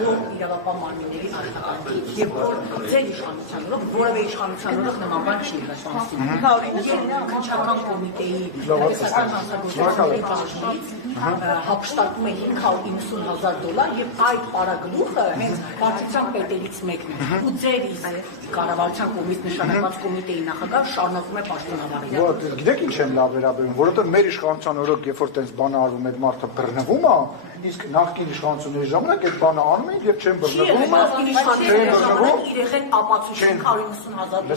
գոհ իրավապահ մարմինների աշխատանքից եւ որ ձեր իշխանությանով որևէ իշխանությանով նման բան չի եղել։ Քննչական կոմիտեի տնտեսական հանձնաժողովի բաժնից հապշտակում է $590,000 եւ այդ параգլուխը հենց վարչության պետերից մեկն է։ Ու ձեր կառավարության կողմից նշանակված կոմիտեի նախագահ շարունակում է պաշտոնավարել։ Գիտեք ինչ եմ լավ վերաբերում, որովհետեւ մեր իշխանության օրոք երբ որ տես բանը արվում է մարդը բռնվում է, իսկ նախկին իշխանությունների ժամանակ այդ բանը անում են եւ չեն բռնվում։ Նախկին իշխանությունների ժամանակ իրեն ապացուցին $590,000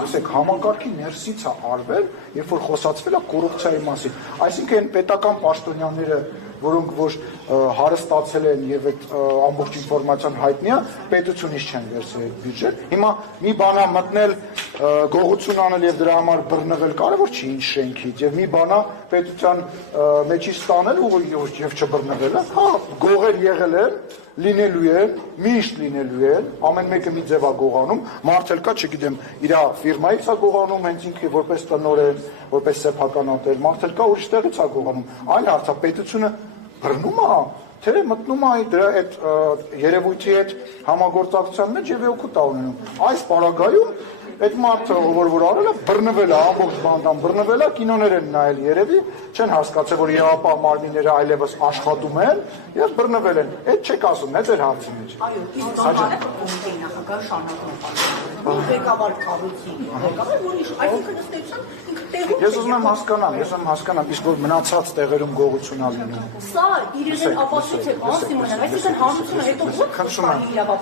լսեք, համակարգի ներսից է արվել, երբ որ խոսացվել է կոռուպցիայի մասին։ Այսինքն պետական պաշտոնյաները որոնք որ հարստացել են եւ այդ ամբողջ ինֆորմացիան հայտնի է, պետությունից չեն վերցրել այդ բյուջեն։ Հիմա մի բան է մտնել գողություն անել եւ դրա համար բռնվել կարեւոր չի ինչ շենքից եւ մի բան է պետության մեջից ստանել ու եւ չբռնվելը։ Հա, գողեր եղել են, լինելու են, միշտ լինելու են, ամեն մեկը մի ձև է գողանում, մարդ էլ կա, չգիտեմ, իր ֆիրմայից է գողանում, հենց ինքը որպես տնօրեն, որպես սեփականատեր, մարդ էլ կա ուրիշ տեղից է գողանում։ Այն հարցը պետությունը բռնում է, թե մտնում է դրա այդ երևույթի հետ համագործակցության մեջ եւ օգուտ է ունենում։ Այս պարագայում այդ մարդը որ արել է բռնվել է, ամբողջ բանդան բռնվել է, կինոներ են նայել երևի, չեն հասկացել, որ իրավապահ մարմինները այլևս աշխատում են եւ բռնվել են։ Այդ չեք ասում, այդ էր հարցի մեջ։ Այո, իսկ բանը կոմիտեի նախագահ շարունակում է պաշտպանել։ Ղեկավար կառույցի ղեկավար, որի այսինքն ըստեյության ինքը տեղում։ Ես ուզում եմ հասկանամ, իսկ որ մնացած տեղերում գողություն ա լինում։ Սա իրեն ապացույց է, ասիմոնը, այսինքն հանրությունը հետո ո՞ց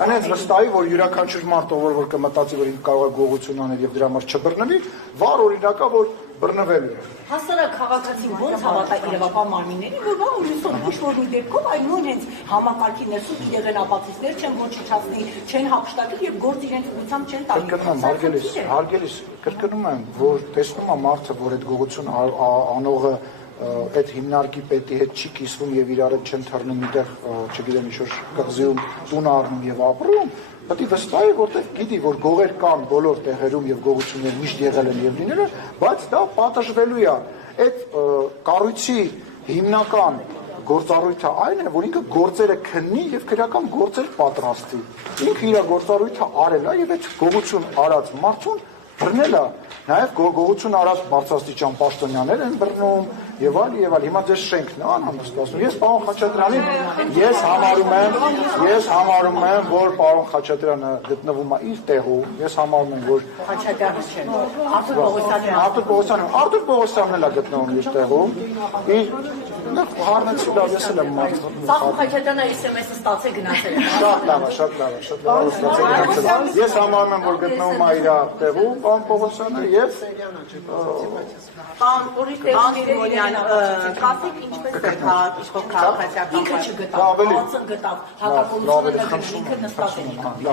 Անենց վստահի, որ յուրաքանչյուր մարդ որ կմտածի, որ ինքը կարող է գողություն անել եւ դրա համար չբռնվի, վառ օրինակա որ բռնվելու է։ Հասարակ քաղաքացին ոնց հավատա իրավապահ մարմիններին, որ բա ուրիշ ինչ-որ մի դեպքով այ նույն հենց համակարգի ներսում իրեն ապացույցներ չեն ոչնչացնի, չեն հափշտակի եւ գործ իրենց ուղղությամբ չեն տալի։ Հարգելիս, կրկնում եմ, որ տեսնում է մարդը, որ այդ գողություն անողը այդ հիմնարկի պետի հետ չի կիսվում եւ իրար հետ չեն թռնում միտեղ, չգիտեմ ինչ-որ կղզիում տուն առնում եւ ապրում, պետք է վստահի, որտեղ գիտի, որ գողեր կան բոլոր տեղերում եւ գողություններ միշտ եղել են եւ լինել են, բայց դա պատժվելու է։ Այդ կառույցի հիմնական գործառույթը այն է, որ ինքը գործերը քննի եւ քրեական գործեր պատրաստի։ Ինքը իր գործառույթը արել է եւ այդ գողություն արած մարդուն բռնել է։ Նաև գողություն արած բարձրաստիճան պաշտոնյաներ են բռնում եւ այլ եւ այլ։ Հիմա ձեր շենքն է անհանգստացնում։ Ես պարոն Խաչատրյանին ես համարում եմ, որ պարոն Խաչատրյանը գտնվում է իր տեղում։ Ես համարում եմ, որ Խաչատրյանը չէ։ Արտուր Պողոսյանն էլ է գտնվում իր տեղում։ Հարնեցի լավ ես եմ մարդ։ Սաղ Խաչատրյանը SMS-ը ստացել գնացել։ Շատ լավ ստացել գնացել։ Ես համարում եմ, որ գտնվում է իր տեղում պարոն Պողոսյանը եւ Պարոն Սիմոնյան, կասեք ինչպես է իշխող քաղաքացիական ինքը չգտավ, հացը գտավ, հակակոմությունը ինքը նստած է։